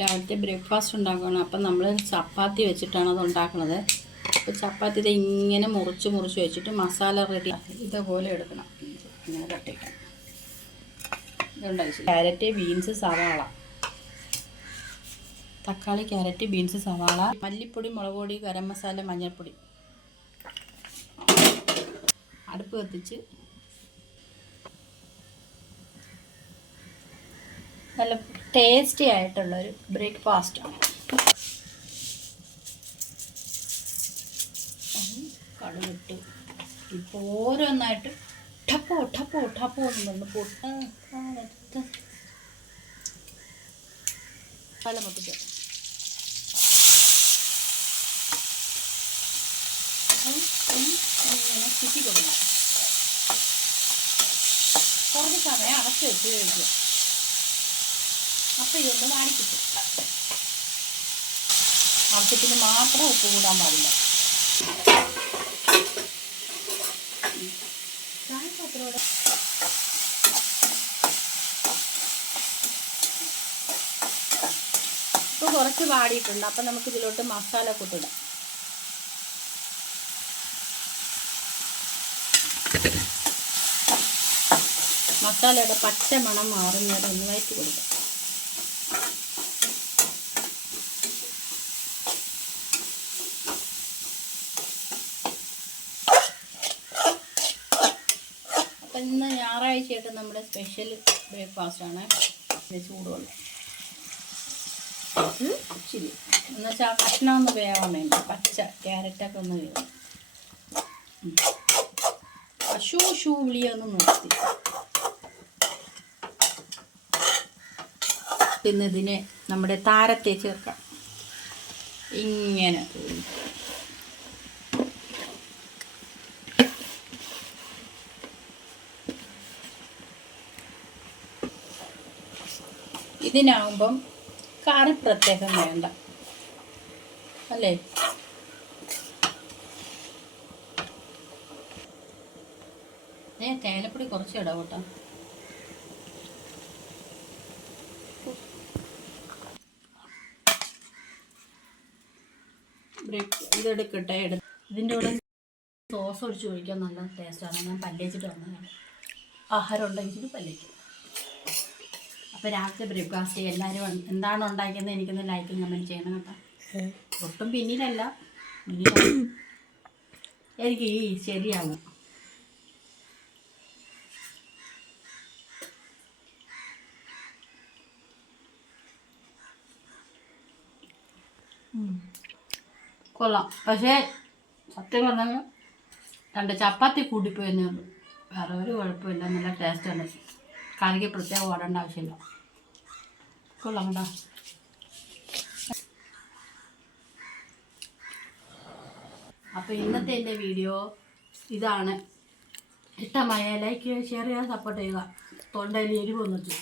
രാവിലത്തെ ബ്രേക്ക്ഫാസ്റ്റ് ഉണ്ടാക്കുകയാണ്. അപ്പം നമ്മൾ ചപ്പാത്തി വെച്ചിട്ടാണ് അത് ഉണ്ടാക്കുന്നത്. അപ്പോൾ ചപ്പാത്തി ഇത് ഇങ്ങനെ മുറിച്ച് വെച്ചിട്ട് മസാല റെഡി ഇതുപോലെ എടുക്കണം. ഇങ്ങനെ തട്ടിക്കണം. ഇതുണ്ടായി ക്യാരറ്റ്, ബീൻസ്, സവാള, തക്കാളി, ക്യാരറ്റ്, ബീൻസ്, സവാള, മല്ലിപ്പൊടി, മുളക് പൊടി, ഗരം മസാല, മഞ്ഞൾപ്പൊടി. അടുപ്പ് കത്തിച്ച് നല്ല ടേസ്റ്റി ആയിട്ടുള്ളൊരു ബ്രേക്ക്ഫാസ്റ്റാണ്. കടുകിട്ട് ഇപ്പോൾ ഓരോന്നായിട്ട് ടപ്പോ ടപ്പോ ടപ്പോ എന്ന് പൊട്ട് പല മൊത്തത്തിൽ ഇങ്ങനെ ചുറ്റി കൊടുക്കണം. കുറച്ച് സമയം അടച്ച് വെച്ച് കഴിക്കുക. അപ്പം ഇതൊന്ന് കാണിച്ചിട്ട് ആവശ്യത്തിന് മാത്രം ഉപ്പ് കൂടാൻ പാടില്ല. ചായപാത്രത്തോടെ ഇപ്പോൾ കുറച്ച് വാടിയിട്ടുണ്ട്. അപ്പം നമുക്ക് ഇതിലോട്ട് മസാല കൂട്ടിടാം. മസാലയുടെ പച്ച മണം മാറുന്നത് ഒന്ന് വഴറ്റി കൊടുക്കാം. അപ്പം ഇന്ന് ഞായറാഴ്ചയായിട്ട് നമ്മുടെ സ്പെഷ്യൽ ബ്രേക്ക്ഫാസ്റ്റാണ്. ചൂടുവെള്ളം ശരി എന്നുവെച്ചാൽ കഷ്ണം ഒന്ന് വേവാൻ വേണ്ടി പച്ച ക്യാരറ്റൊക്കെ ഒന്ന് വേവും. ഷൂ വിളിയൊന്ന് നിർത്തി. പിന്നെ ഇതിനെ നമ്മുടെ താരത്തെ ചേർക്കാം. ഇങ്ങനെ ഇതിനാകുമ്പം കറി പ്രത്യേകം വേണ്ട അല്ലേ? തേയിലപ്പൊടി കുറച്ച് ഇടാം കേട്ടോ. ഇതെടുക്കട്ടെ. ഇതിൻ്റെ കൂടെ സോസ് ഒഴിച്ച് കഴിക്കാൻ നല്ല ടേസ്റ്റാണ്. ഞാൻ പല്ലേച്ചിട്ട് വന്നതാണ്. ആഹാരം ഉണ്ടാക്കിയിട്ട് പല്ലേക്കും. അപ്പോൾ രാവിലത്തെ ബ്രേക്ക്ഫാസ്റ്റ് എല്ലാവരും എന്താണ് ഉണ്ടാക്കിയത് എനിക്കൊന്ന് ലൈക്കും കമൻറ്റ് ചെയ്യണം കേട്ടോ. ഒട്ടും പിന്നിലല്ല, എനിക്ക് ശരിയാവും. കൊള്ളാം. പക്ഷേ സത്യം പറഞ്ഞാൽ 2 ചപ്പാത്തി കൂടിപ്പോയെന്നേ ഉള്ളൂ. വേറെ ഒരു കുഴപ്പമില്ല. നല്ല ടേസ്റ്റാണ്. കറിക്ക് പ്രത്യേകം ഓടേണ്ട ആവശ്യമില്ല. കൊള്ളാം കേട്ടോ. അപ്പോൾ ഇന്നത്തെ എൻ്റെ വീഡിയോ ഇതാണ്. ഇഷ്ടമായ ലൈക്ക് ചെയ്യുക, ഷെയർ ചെയ്യുക, സപ്പോർട്ട് ചെയ്യുക. തൊണ്ടയിൽ എരിവ് വന്നിട്ട്